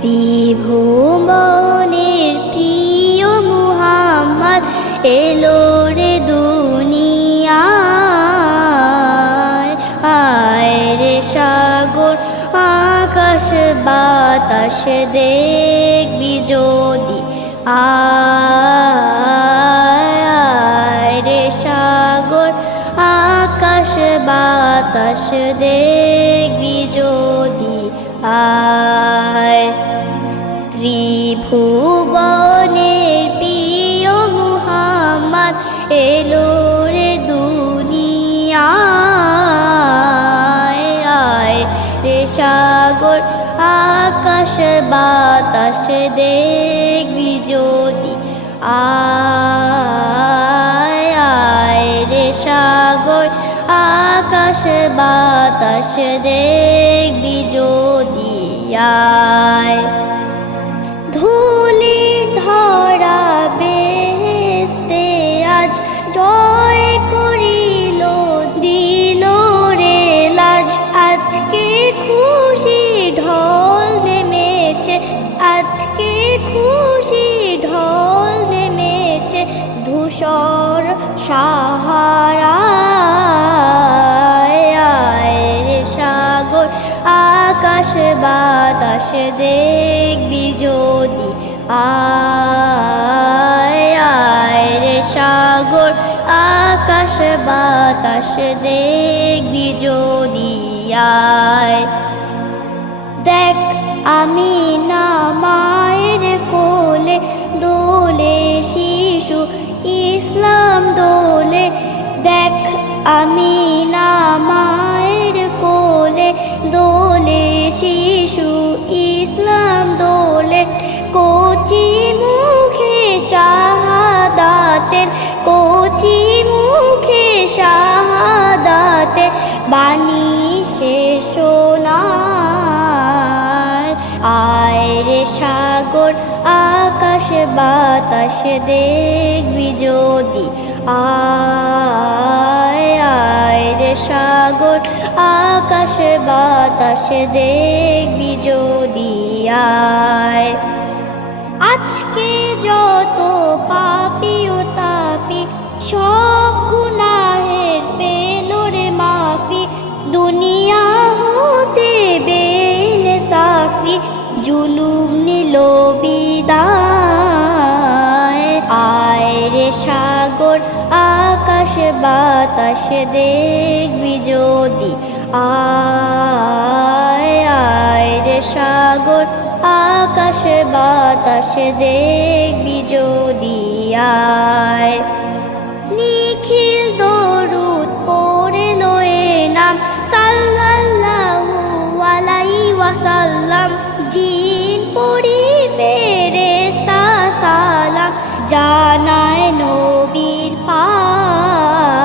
ত্রিভুবনের প্রিয় মুহাম্মদ এলো রে দুনিয়ায়। আয় রে সাগর আকাশ বাতাস দেখবি যদি, আয় রে সাগর আকাশ বাতাস দেখবি যদি, আয়। ত্রিভুবনের প্রিয় মুহাম্মদ এলো রে দুনিয়ায়। আয় রে সাগর আকাশ বাতাস দেখবি যদি, আয়। আয় রে সাগর আকাশ বাতাস দেখবি যদি, আয়। ধুলির ধরা বেহেশতে আজ জয় করিল, দিল রে লাজ। আজকে খুশি ঢল নেমেছে, আজকে খুশি ঢল নেমেছে ধূসর সাহারায়। আয় রে সাগর আকাশ বাতাস দেখবি যদি, আয়। আয় রে সাগর আকাশ বাতাস দেখবি যদি, আয়। দেখ আমিনা মায়ের কোলে দোলে শিশু ইসলাম দোলে। দেখ আমিনা মায়ের কোলে দোলে শিশু ইসলাম দোলে। কচি মুখে শাহাদাতের, কচি মুখে শাহাদাতের বাণী সে শোনায়। আয় রে সাগর আকাশ বাতাস দেখবি যদি, আয়। আয় রে সাগর আকাশ বাতাস দেখবি যদি, আয়। আজকে যত পাপী ও তাপী সব গুনাহের পেল রে মাফি, দুনিয়া হতে বেনসাফি জুলুম নিল বিদায়। আয় রে সাগর আকাশ বাতাস দেখবি যদি, আয়। আয় রে সাগর আকাশ বাতাস দেখবি যদি, আয়। নিখিল দরুদ পড়ে লয়ে নাম সাল্লাল্লাহু আলাইহি ওয়াসাল্লাম। জিন পড়ি ফেরেশতা সালাম জানায় নবীর পায়।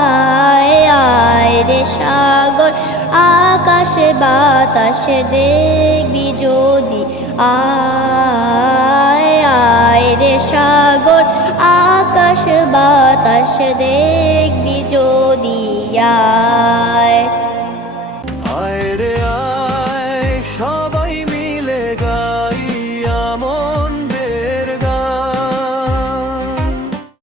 আয় রে সাগর আকাশ বাতাস দেখবি যদি, আয়। আয় রে সাগর আকাশ বাতাস দেখবি যদি, আয়।